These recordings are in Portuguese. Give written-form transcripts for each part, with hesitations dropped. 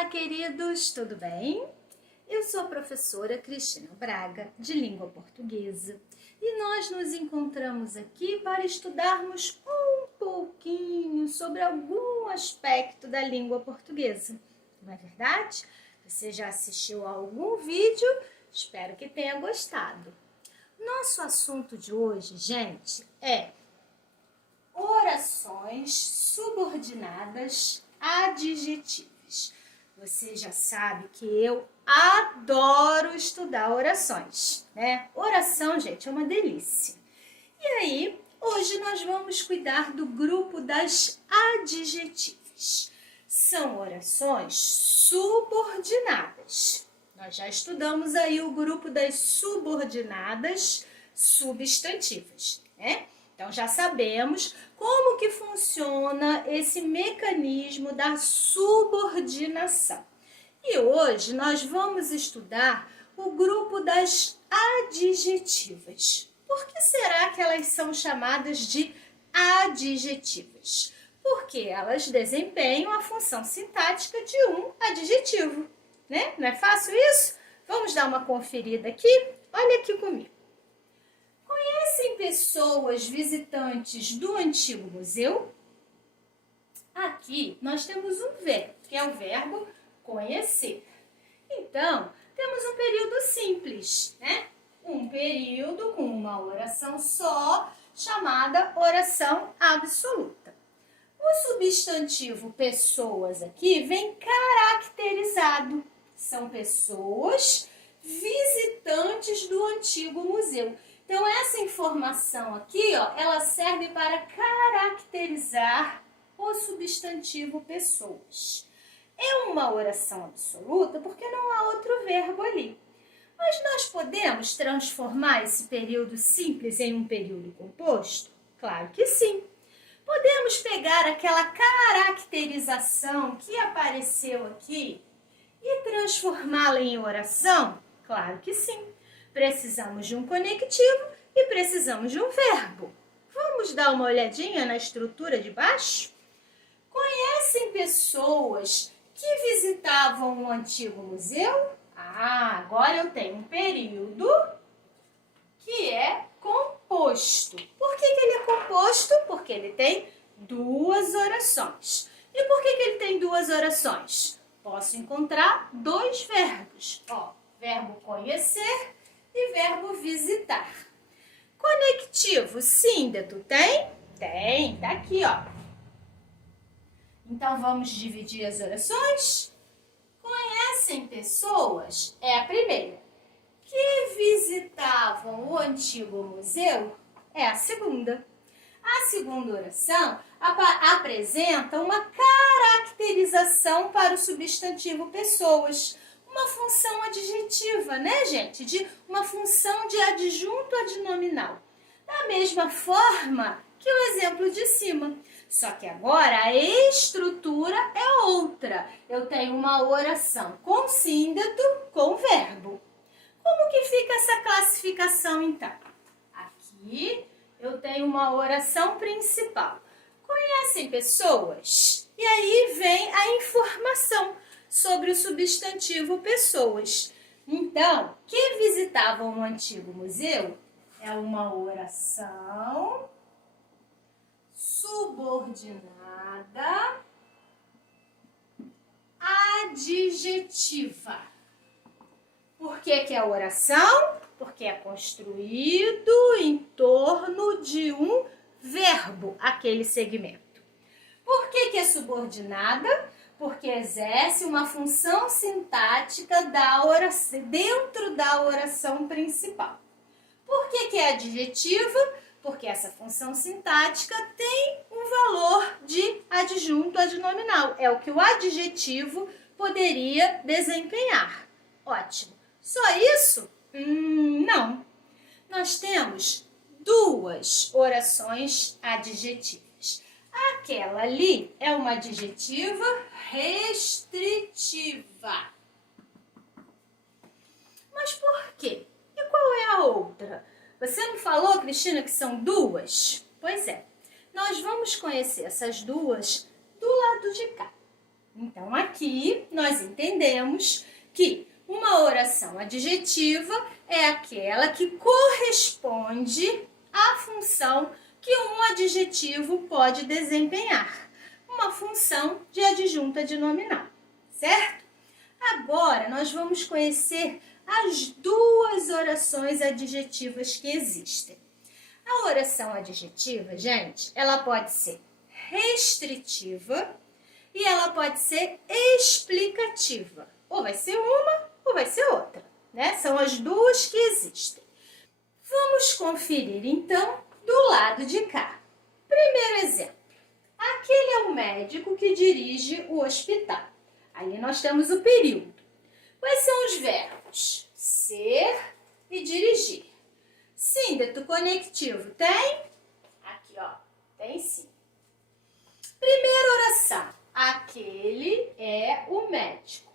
Olá, queridos, tudo bem? Eu sou a professora Cristina Braga, de Língua Portuguesa, e nós nos encontramos aqui para estudarmos um pouquinho sobre algum aspecto da língua portuguesa. Não é verdade? Você já assistiu a algum vídeo? Espero que tenha gostado. Nosso assunto de hoje, gente, é orações subordinadas adjetivas. Você já sabe que eu adoro estudar orações, né? Oração, gente, é uma delícia. E aí, hoje nós vamos cuidar do grupo das adjetivas. São orações subordinadas. Nós já estudamos aí o grupo das subordinadas substantivas, né? Então, já sabemos como que funciona esse mecanismo da subordinação. E hoje nós vamos estudar o grupo das adjetivas. Por que será que elas são chamadas de adjetivas? Porque elas desempenham a função sintática de um adjetivo, né? Não é fácil isso? Vamos dar uma conferida aqui? Olha aqui comigo. Conhecem pessoas visitantes do antigo museu? Aqui nós temos um verbo, que é o verbo conhecer. Então, temos um período simples, né? Um período com uma oração só, chamada oração absoluta. O substantivo pessoas aqui vem caracterizado. São pessoas visitantes do antigo museu. Então, essa informação aqui, ó, ela serve para caracterizar o substantivo pessoas. É uma oração absoluta porque não há outro verbo ali. Mas nós podemos transformar esse período simples em um período composto? Claro que sim. Podemos pegar aquela caracterização que apareceu aqui e transformá-la em oração? Claro que sim. Precisamos de um conectivo e precisamos de um verbo. Vamos dar uma olhadinha na estrutura de baixo? Conhecem pessoas que visitavam o antigo museu? Agora eu tenho um período que é composto. Por que ele é composto? Porque ele tem duas orações. E por que ele tem duas orações? Posso encontrar dois verbos. Ó, verbo conhecer e verbo visitar. Conectivo síndeto tem? Tem, tá aqui, ó. Então, vamos dividir as orações? Conhecem pessoas? É a primeira. Que visitavam o antigo museu? É a segunda. A segunda oração apresenta uma caracterização para o substantivo pessoas. Uma função adjetiva, né, gente? De uma função de adjunto adnominal. Da mesma forma que o exemplo de cima. Só que agora a estrutura é outra. Eu tenho uma oração com síndeto, com verbo. Como que fica essa classificação, então? Aqui eu tenho uma oração principal. Conhecem pessoas? E aí vem a informação sobre o substantivo pessoas. Então, que visitavam o antigo museu é uma oração subordinada adjetiva. Por que é oração? Porque é construído em torno de um verbo, aquele segmento. Por que é subordinada? Porque exerce uma função sintática da oração, dentro da oração principal. Por que é adjetiva? Porque essa função sintática tem um valor de adjunto adnominal. É o que o adjetivo poderia desempenhar. Ótimo. Só isso? Não. Nós temos duas orações adjetivas. Aquela ali é uma adjetiva restritiva. Mas por quê? E qual é a outra? Você não falou, Cristina, que são duas? Pois é. Nós vamos conhecer essas duas do lado de cá. Então, aqui nós entendemos que uma oração adjetiva é aquela que corresponde à função que um adjetivo pode desempenhar. Uma função de adjunta de nominal, certo? Agora, nós vamos conhecer as duas orações adjetivas que existem. A oração adjetiva, gente, ela pode ser restritiva e ela pode ser explicativa. Ou vai ser uma ou vai ser outra, né? São as duas que existem. Vamos conferir, então, do lado de cá. Primeiro exemplo. Aquele é o médico que dirige o hospital. Aí nós temos o período. Quais são os verbos? Ser e dirigir. Síndeto conectivo tem? Aqui, ó, tem sim. Primeira oração. Aquele é o médico.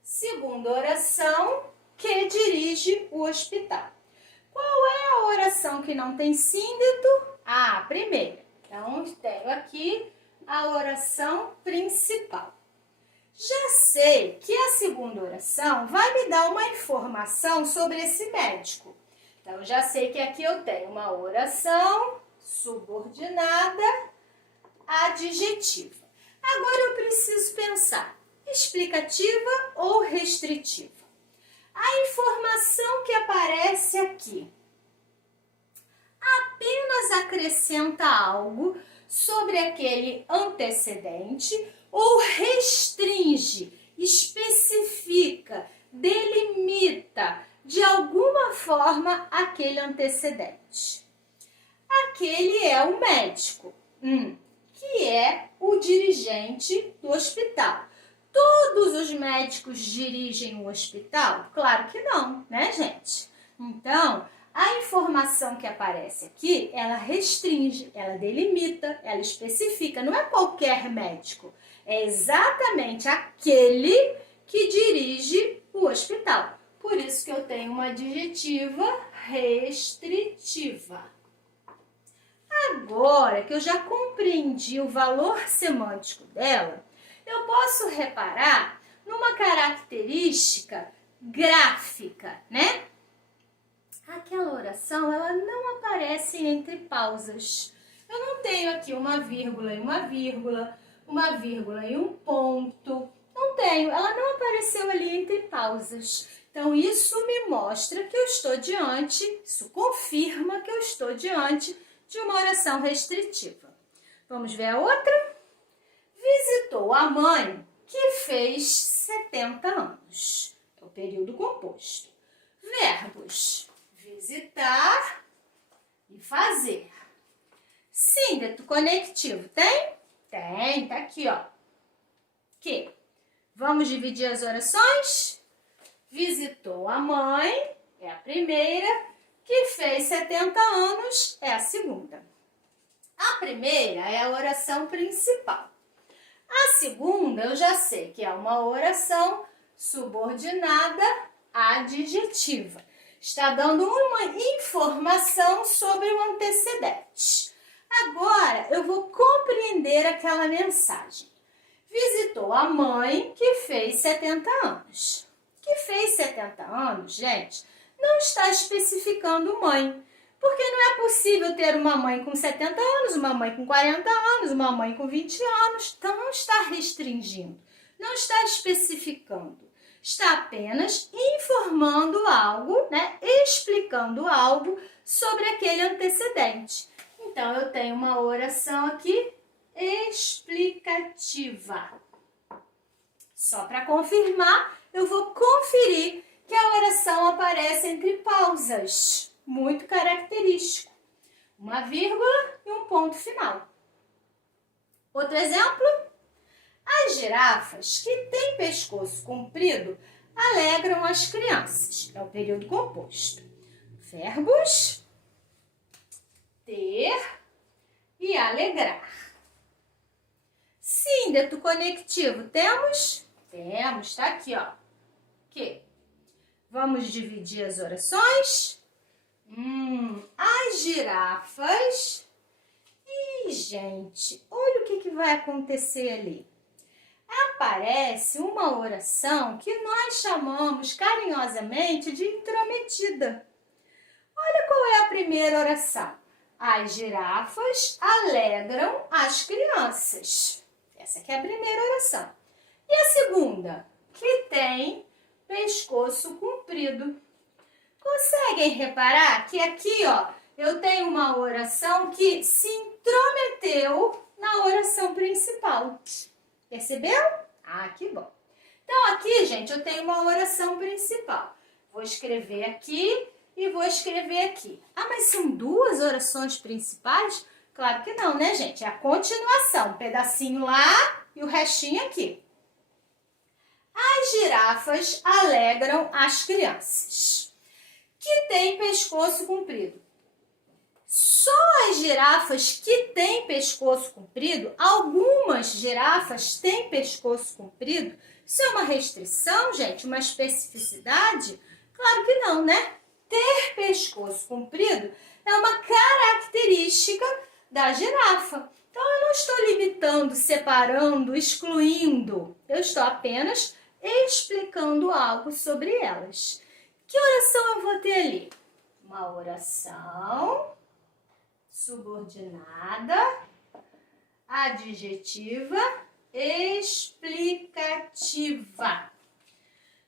Segunda oração, que dirige o hospital. Qual é a oração que não tem síndeto? Ah, a primeira. Então, tenho aqui a oração principal. Já sei que a segunda oração vai me dar uma informação sobre esse médico. Então, já sei que aqui eu tenho uma oração subordinada adjetiva. Agora eu preciso pensar, explicativa ou restritiva? A informação que aparece aqui apenas acrescenta algo sobre aquele antecedente ou restringe, especifica, delimita de alguma forma aquele antecedente. Aquele é o médico, que é o dirigente do hospital. Todos os médicos dirigem o hospital? Claro que não, né, gente? Então, a informação que aparece aqui, ela restringe, ela delimita, ela especifica. Não é qualquer médico, é exatamente aquele que dirige o hospital. Por isso que eu tenho uma adjetiva restritiva. Agora que eu já compreendi o valor semântico dela, eu posso reparar numa característica gráfica, né? Aquela oração, ela não aparece entre pausas. Eu não tenho aqui uma vírgula e uma vírgula e um ponto. Não tenho, ela não apareceu ali entre pausas. Então, isso me mostra que eu estou diante, isso confirma que eu estou diante de uma oração restritiva. Vamos ver a outra? Visitou a mãe que fez 70 anos. É o período composto. Verbos: visitar e fazer. Síndeto conectivo tem? Tem, tá aqui, ó. Que? Vamos dividir as orações? Visitou a mãe, é a primeira. Que fez 70 anos, é a segunda. A primeira é a oração principal. A segunda, eu já sei que é uma oração subordinada adjetiva. Está dando uma informação sobre o antecedente. Agora, eu vou compreender aquela mensagem. Visitou a mãe que fez 70 anos. Que fez 70 anos, gente, não está especificando mãe. Porque não é possível ter uma mãe com 70 anos, uma mãe com 40 anos, uma mãe com 20 anos. Então, não está restringindo, não está especificando. Está apenas informando algo, né? Explicando algo sobre aquele antecedente. Então, eu tenho uma oração aqui explicativa. Só para confirmar, eu vou conferir que a oração aparece entre pausas. Muito característico. Uma vírgula e um ponto final. Outro exemplo? As girafas que têm pescoço comprido alegram as crianças. É o período composto. Verbos: ter e alegrar. Síndeto conectivo temos? Temos, tá aqui, ó. Que? Vamos dividir as orações? As girafas. Ih, gente, olha o que vai acontecer ali. aparece uma oração que nós chamamos carinhosamente de intrometida. Olha qual é a primeira oração. As girafas alegram as crianças. Essa aqui é a primeira oração. E a segunda? Que tem pescoço comprido. Conseguem reparar que aqui, ó, eu tenho uma oração que se intrometeu na oração principal. Percebeu? Ah, que bom. Então, aqui, gente, eu tenho uma oração principal. Vou escrever aqui e vou escrever aqui. Ah, mas são duas orações principais? Claro que não, né, gente? É a continuação. Um pedacinho lá e o restinho aqui. As girafas alegram as crianças. Que tem pescoço comprido. Só as girafas que têm pescoço comprido, algumas girafas têm pescoço comprido. Isso é uma restrição, gente? Uma especificidade? Claro que não, né? Ter pescoço comprido é uma característica da girafa. Então, eu não estou limitando, separando, excluindo. Eu estou apenas explicando algo sobre elas. Que oração eu vou ter ali? Uma oração subordinada, adjetiva, explicativa.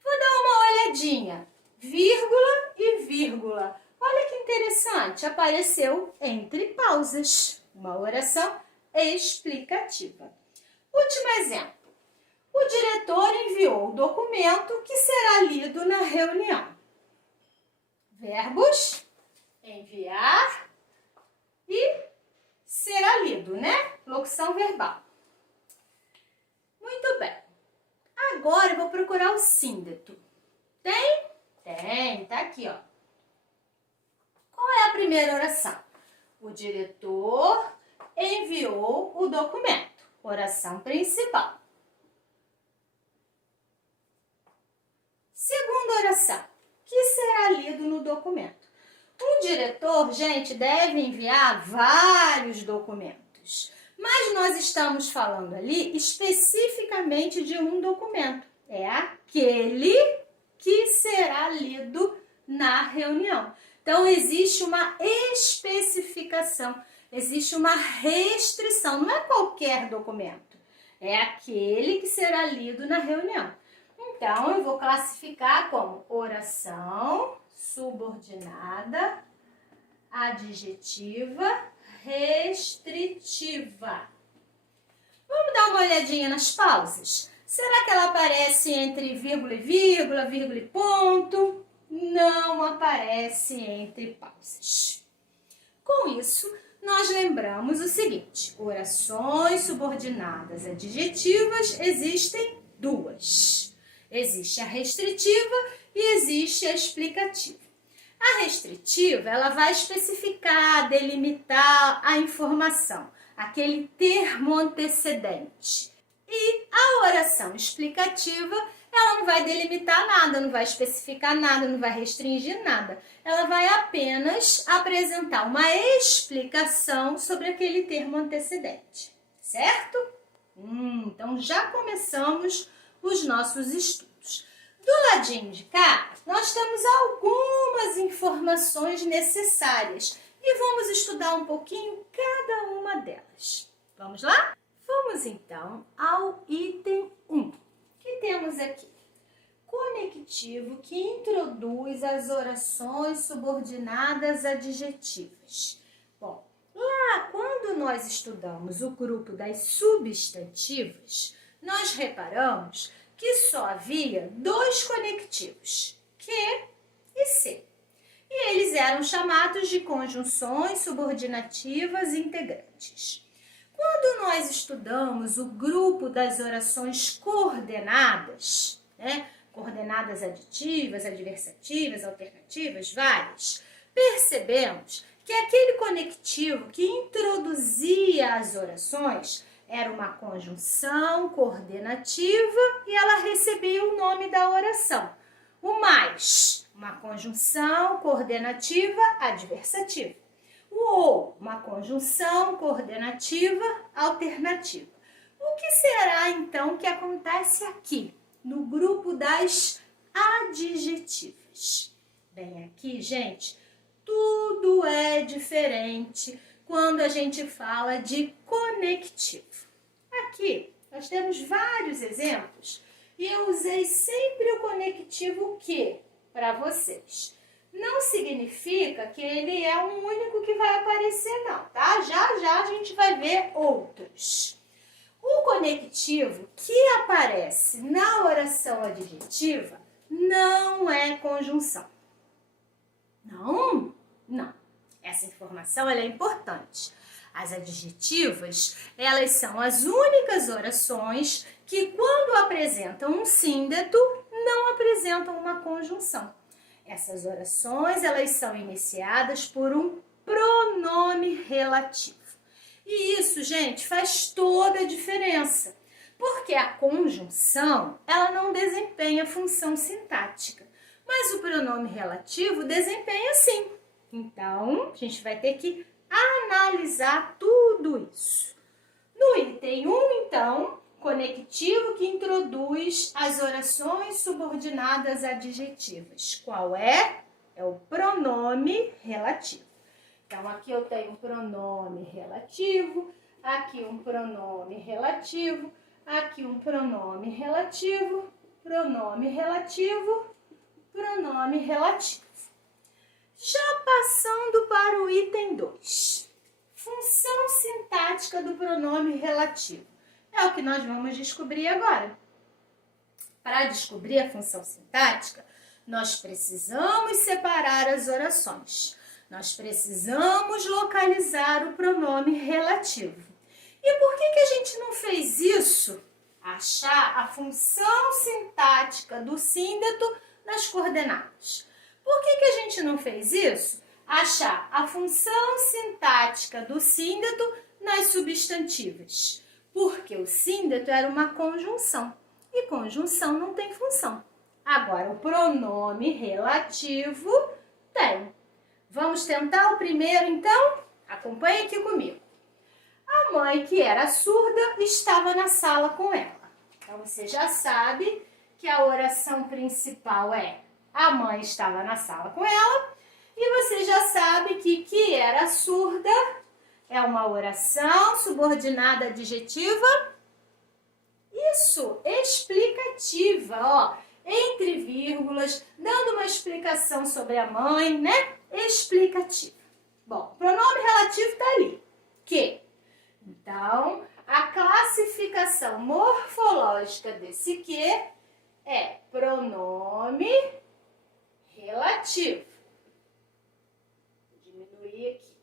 Vou dar uma olhadinha. Vírgula e vírgula. Olha que interessante, apareceu entre pausas. Uma oração explicativa. Último exemplo. O diretor enviou o documento que será lido na reunião. Verbos, enviar e será lido, né? Locução verbal. Muito bem. Agora eu vou procurar o síndeto. Tem? Tem, tá aqui, ó. Qual é a primeira oração? O diretor enviou o documento. Oração principal. Segunda oração. Que será lido no documento? Um diretor, gente, deve enviar vários documentos. Mas nós estamos falando ali especificamente de um documento. É aquele que será lido na reunião. Então, existe uma especificação, existe uma restrição. Não é qualquer documento, é aquele que será lido na reunião. Então, eu vou classificar como oração subordinada, adjetiva, restritiva. Vamos dar uma olhadinha nas pausas? Será que ela aparece entre vírgula e vírgula, vírgula e ponto? Não aparece entre pausas. Com isso, nós lembramos o seguinte: orações subordinadas adjetivas existem duas. Existe a restritiva e existe a explicativa. A restritiva, ela vai especificar, delimitar a informação, aquele termo antecedente. E a oração explicativa, ela não vai delimitar nada, não vai especificar nada, não vai restringir nada. Ela vai apenas apresentar uma explicação sobre aquele termo antecedente, certo? Então, já começamos os nossos estudos. Do ladinho de cá, nós temos algumas informações necessárias e vamos estudar um pouquinho cada uma delas. Vamos lá? Vamos então ao item 1, que temos aqui. Conectivo que introduz as orações subordinadas adjetivas. Bom, lá quando nós estudamos o grupo das substantivas, nós reparamos que só havia dois conectivos, que e se. E eles eram chamados de conjunções subordinativas integrantes. Quando nós estudamos o grupo das orações coordenadas, né? Coordenadas aditivas, adversativas, alternativas, várias, percebemos que aquele conectivo que introduzia as orações era uma conjunção coordenativa e ela recebia o nome da oração. O mais, uma conjunção coordenativa adversativa. O ou, uma conjunção coordenativa alternativa. O O que será então que acontece aqui, no grupo das adjetivas? Bem, aqui, gente, tudo é diferente quando a gente fala de conectivo. Aqui, nós temos vários exemplos e eu usei sempre o conectivo que para vocês. Não significa que ele é o único que vai aparecer, não, tá? Já já a gente vai ver outros. O conectivo que aparece na oração adjetiva não é conjunção. Não, não. Essa informação ela é importante. As adjetivas, elas são as únicas orações que, quando apresentam um síndeto, não apresentam uma conjunção. Essas orações, elas são iniciadas por um pronome relativo. E isso, gente, faz toda a diferença, porque a conjunção, ela não desempenha função sintática, mas o pronome relativo desempenha sim. Então, a gente vai ter que analisar tudo isso. No item 1, então, conectivo que introduz as orações subordinadas adjetivas. Qual é? É o pronome relativo. Então, aqui eu tenho um pronome relativo, aqui um pronome relativo, aqui um pronome relativo, pronome relativo, pronome relativo. Já passando para o item 2, função sintática do pronome relativo. É o que nós vamos descobrir agora. Para descobrir a função sintática, nós precisamos separar as orações. Nós precisamos localizar o pronome relativo. E por que a gente não fez isso? Achar a função sintática do síndeto nas coordenadas. Por que a gente não fez isso? Achar a função sintática do síndeto nas substantivas. Porque o síndeto era uma conjunção. E conjunção não tem função. Agora, o pronome relativo tem. Vamos tentar o primeiro, então? Acompanhe aqui comigo. A mãe, que era surda, estava na sala com ela. Então, você já sabe que a oração principal é a mãe estava na sala com ela. E você já sabe que era surda é uma oração subordinada adjetiva. Isso, explicativa, ó. Entre vírgulas, dando uma explicação sobre a mãe, né? Explicativa. Bom, pronome relativo está ali. Que? Então, a classificação morfológica desse que é pronome relativo. Vou diminuir aqui.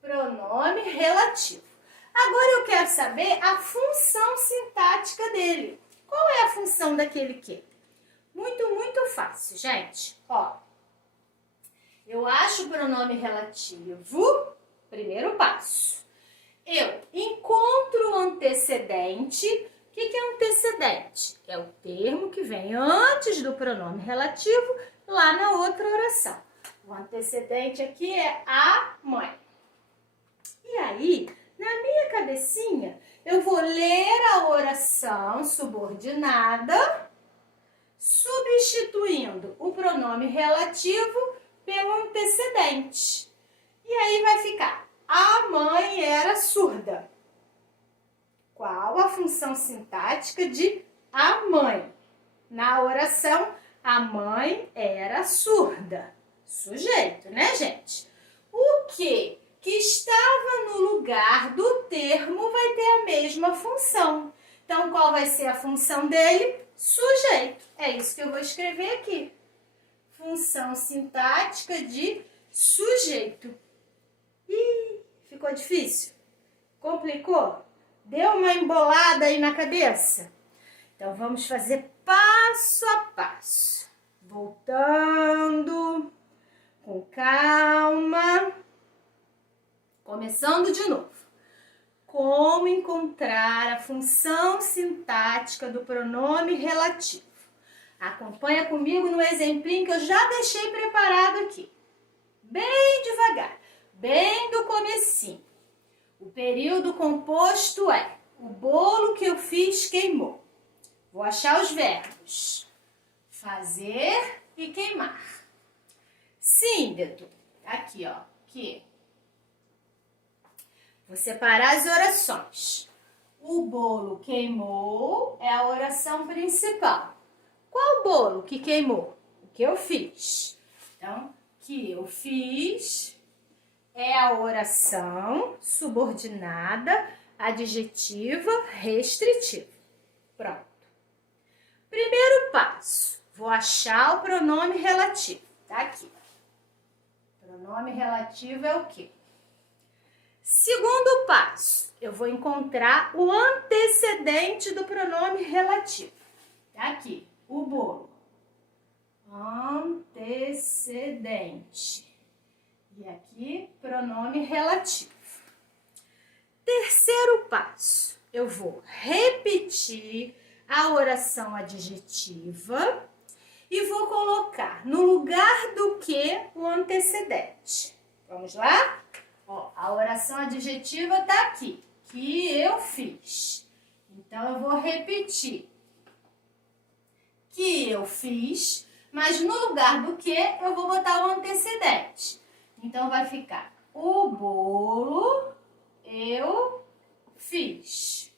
Pronome relativo. Agora eu quero saber a função sintática dele. Qual é a função daquele que? Muito fácil, gente. Ó, eu acho o pronome relativo, primeiro passo. Eu encontro o antecedente. O que é antecedente? É o termo que vem antes do pronome relativo lá na outra oração. O antecedente aqui é a mãe. E aí, na minha cabecinha, eu vou ler a oração subordinada, substituindo o pronome relativo pelo antecedente. E aí vai ficar, a mãe era surda. Qual a função sintática de a mãe? Na oração, a mãe era surda. Sujeito, né, gente? O que estava no lugar do termo vai ter a mesma função. Então, qual vai ser a função dele? Sujeito. É isso que eu vou escrever aqui. Função sintática de sujeito. Ih, ficou difícil? Complicou? Deu uma embolada aí na cabeça? Então, vamos fazer passo a passo. Voltando, com calma. Começando de novo. Como encontrar a função sintática do pronome relativo? Acompanha comigo no exemplinho que eu já deixei preparado aqui. Bem devagar, bem do comecinho. O período composto é O bolo que eu fiz queimou. Vou achar os verbos. Fazer e queimar. Síndeto. Aqui, ó. Aqui. Vou separar as orações. O bolo queimou é a oração principal. Qual bolo que queimou? O que eu fiz. Então, que eu fiz é a oração subordinada, adjetiva, restritiva. Pronto. Primeiro passo. Vou achar o pronome relativo. Tá aqui. Pronome relativo é o quê? Segundo passo, eu vou encontrar o antecedente do pronome relativo. Tá aqui, o bolo. Antecedente. E aqui, pronome relativo. Terceiro passo, eu vou repetir a oração adjetiva e vou colocar no lugar do que o antecedente. Vamos lá? Ó, a oração adjetiva tá aqui, que eu fiz. Então, eu vou repetir. Que eu fiz, mas no lugar do que, eu vou botar o antecedente. Então, vai ficar o bolo eu fiz.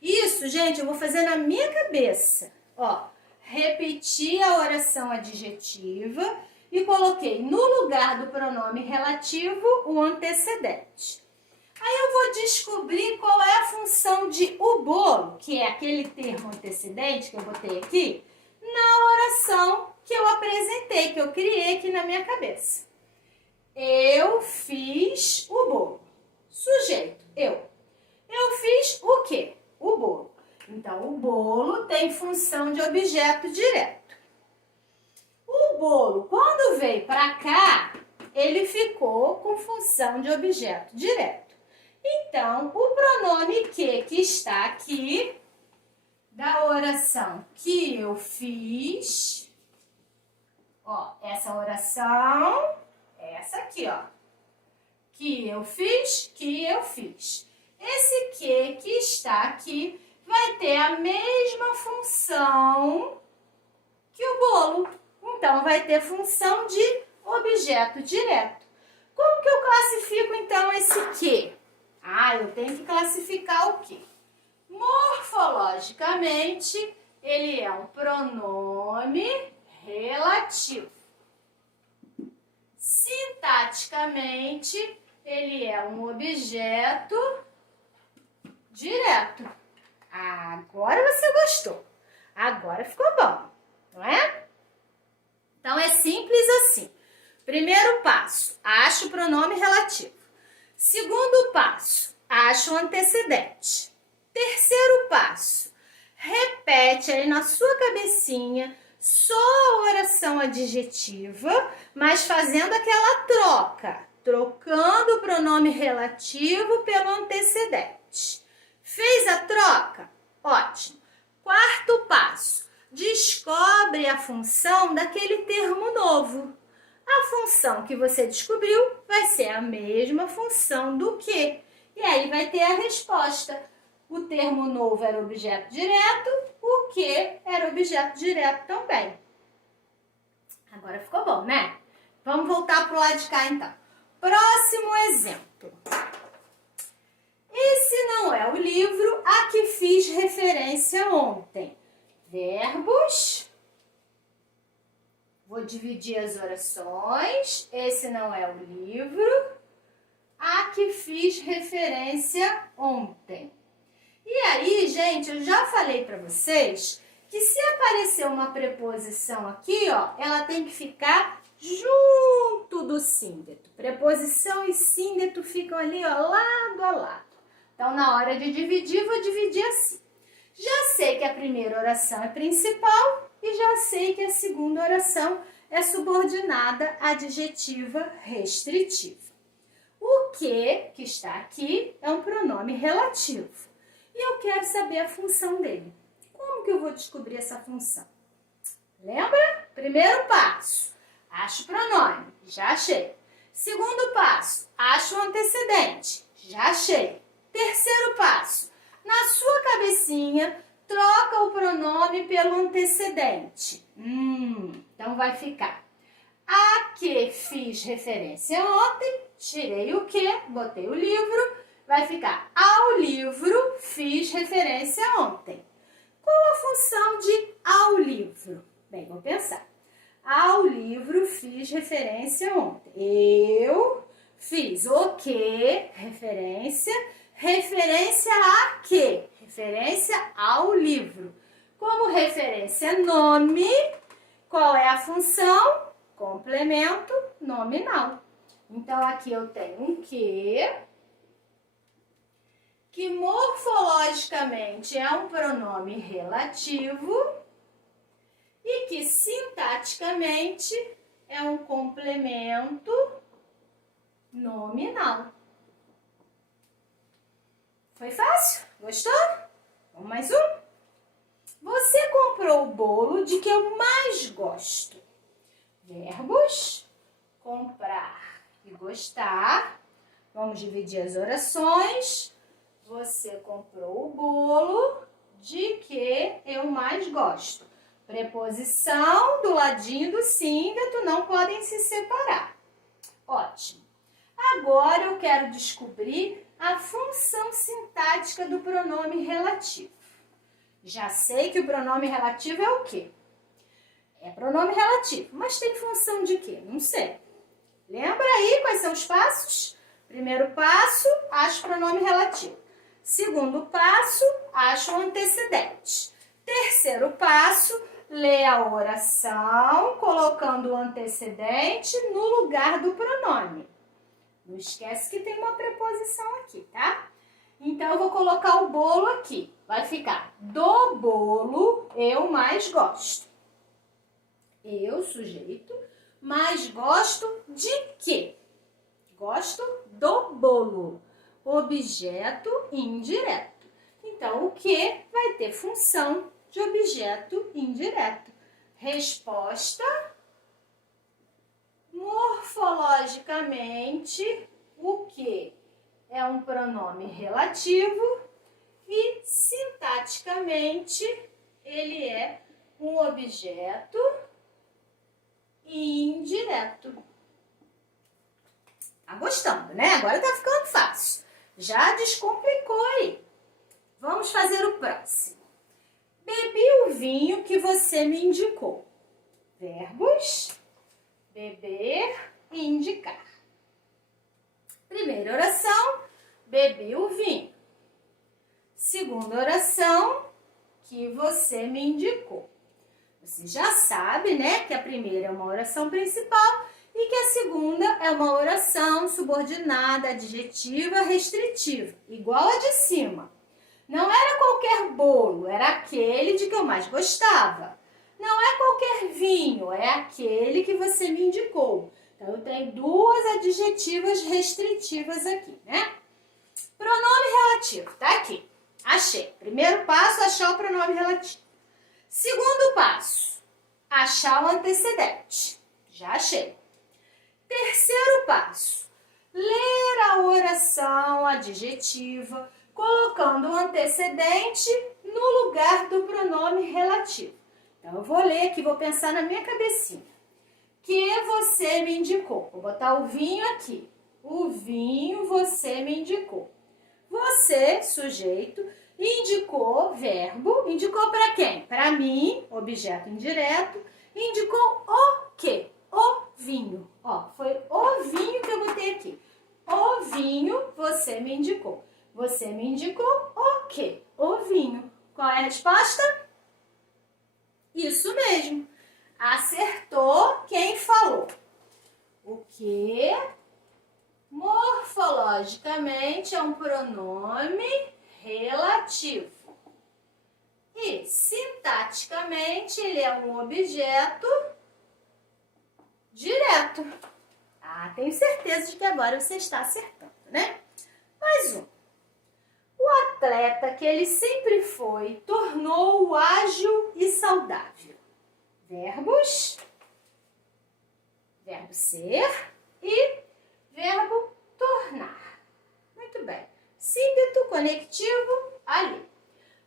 Isso, gente, eu vou fazer na minha cabeça. Ó, repeti a oração adjetiva e coloquei no lugar do pronome relativo o antecedente. Aí eu vou descobrir qual é a função de o bolo, que é aquele termo antecedente que eu botei aqui, na oração que eu apresentei, que eu criei aqui na minha cabeça. Eu fiz o bolo. Sujeito, eu. Eu fiz o quê? O bolo. Então, o bolo tem função de objeto direto. O bolo, quando veio para cá, ele ficou com função de objeto direto. Então, o pronome que está aqui, da oração que eu fiz, ó, essa oração, essa aqui, ó, que eu fiz, que eu fiz. Esse que está aqui vai ter a mesma função que o bolo. Então, vai ter função de objeto direto. Como que eu classifico, então, esse que? Ah, eu tenho que classificar o que? Morfologicamente, ele é um pronome relativo. Sintaticamente, ele é um objeto direto. Agora você gostou. Agora ficou bom, não é? Então, é simples assim. Primeiro passo, acha o pronome relativo. Segundo passo, acha o antecedente. Terceiro passo, repete aí na sua cabecinha só a oração adjetiva, mas fazendo aquela troca, trocando o pronome relativo pelo antecedente. Fez a troca? Ótimo. Quarto passo, descobre a função daquele termo novo. A função que você descobriu vai ser a mesma função do que. E aí vai ter a resposta. O termo novo era objeto direto, o que era objeto direto também. Agora ficou bom, né? Vamos voltar para o lado de cá, então. Próximo exemplo. Esse não é o livro a que fiz referência ontem. Verbos. Vou dividir as orações. Esse não é o livro a que fiz referência ontem. E aí, gente, eu já falei para vocês que se aparecer uma preposição aqui, ó, ela tem que ficar junto do síndeto. Preposição e síndeto ficam ali, ó, lado a lado. Então, na hora de dividir, vou dividir assim. Já sei que a primeira oração é principal e já sei que a segunda oração é subordinada, adjetiva, restritiva. O que está aqui é um pronome relativo. E eu quero saber a função dele. Como que eu vou descobrir essa função? Lembra? Primeiro passo, acho o pronome, já achei. Segundo passo, acho o antecedente, já achei. Terceiro passo, Na sua cabecinha, troca o pronome pelo antecedente. Então vai ficar a que fiz referência ontem, tirei o que, botei o livro, vai ficar ao livro fiz referência ontem. Qual a função de ao livro? Bem, vou pensar. Ao livro fiz referência ontem. Eu fiz o que, referência a quê? Referência ao livro. Como referência nome, qual é a função? Complemento nominal. Então, aqui eu tenho um que morfologicamente é um pronome relativo e que sintaticamente é um complemento nominal. Foi fácil? Gostou? Vamos mais um? Você comprou o bolo de que eu mais gosto. Verbos, comprar e gostar. Vamos dividir as orações. Você comprou o bolo de que eu mais gosto. Preposição do ladinho do símbolo não podem se separar. Ótimo. Agora eu quero descobrir a função sintática do pronome relativo. Já sei que o pronome relativo é o quê? É pronome relativo, mas tem função de quê? Não sei. Lembra aí quais são os passos? Primeiro passo, acho o pronome relativo. Segundo passo, acho o antecedente. Terceiro passo, lê a oração colocando o antecedente no lugar do pronome. Não esquece que tem uma preposição aqui, tá? Então, eu vou colocar o bolo aqui. Vai ficar do bolo eu mais gosto. Eu, sujeito, mais gosto de quê? Gosto do bolo. Objeto indireto. Então, o que vai ter função de objeto indireto? Resposta, morfologicamente, o que é um pronome relativo e sintaticamente ele é um objeto indireto. Tá gostando, né? Agora tá ficando fácil. Já descomplicou aí. Vamos fazer o próximo. Bebi o vinho que você me indicou. Verbos, beber e indicar. Primeira oração, bebi o vinho. Segunda oração, que você me indicou. Você já sabe, né, que a primeira é uma oração principal e que a segunda é uma oração subordinada, adjetiva, restritiva, igual a de cima. Não era qualquer bolo, era aquele de que eu mais gostava. Não é qualquer vinho, é aquele que você me indicou. Então, eu tenho duas adjetivas restritivas aqui, né? Pronome relativo, tá aqui. Achei. Primeiro passo, achar o pronome relativo. Segundo passo, achar o antecedente. Já achei. Terceiro passo, ler a oração adjetiva, colocando o antecedente no lugar do pronome relativo. Então, eu vou ler aqui, vou pensar na minha cabecinha. Que você me indicou. Vou botar o vinho aqui. O vinho você me indicou. Você, sujeito, indicou, verbo, indicou para quem? Para mim, objeto indireto, indicou o quê? O vinho. Ó, foi o vinho que eu botei aqui. O vinho você me indicou. Você me indicou o quê? O vinho. Qual é a resposta? Isso mesmo. Acertou quem falou. O que morfologicamente é um pronome relativo. E sintaticamente ele é um objeto direto. Ah, tenho certeza de que agora você está acertando, né? Mais um. O atleta que ele sempre foi tornou-o ágil e saudável. Verbos, verbo ser e verbo tornar. Muito bem. Símpeto conectivo ali.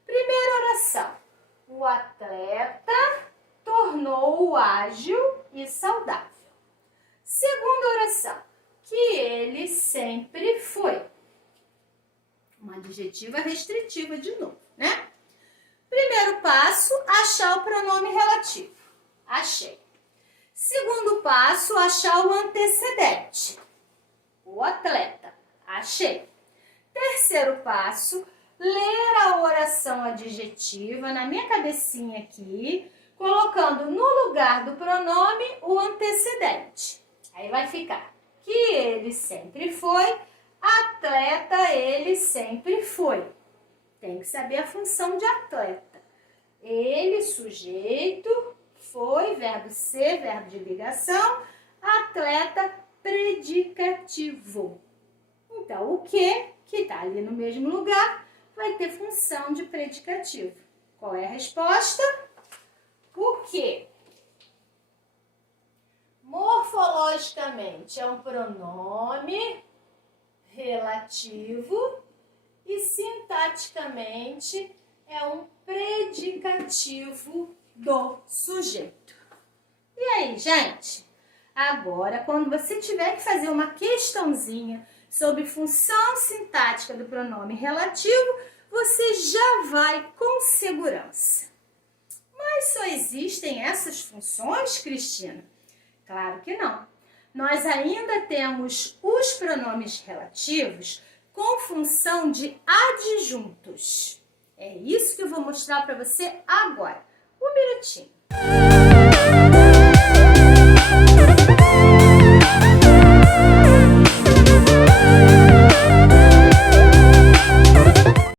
Primeira oração. O atleta tornou-o ágil e saudável. Segunda oração. Que ele sempre foi. Uma adjetiva restritiva de novo, né? Primeiro passo, achar o pronome relativo. Achei. Segundo passo, achar o antecedente. O atleta. Achei. Terceiro passo, ler a oração adjetiva na minha cabecinha aqui, colocando no lugar do pronome o antecedente. Aí vai ficar que ele sempre foi, atleta ele sempre foi. Tem que saber a função de atleta. Ele, sujeito, foi, verbo ser, verbo de ligação, atleta, predicativo. Então, o que está ali no mesmo lugar, vai ter função de predicativo. Qual é a resposta? O que? Morfologicamente é um pronome relativo e sintaticamente é um predicativo do sujeito. E aí, gente? Agora, quando você tiver que fazer uma questãozinha sobre função sintática do pronome relativo, você já vai com segurança. Mas só existem essas funções, Cristina? Claro que não. Nós ainda temos os pronomes relativos com função de adjuntos. É isso que eu vou mostrar para você agora. Um minutinho.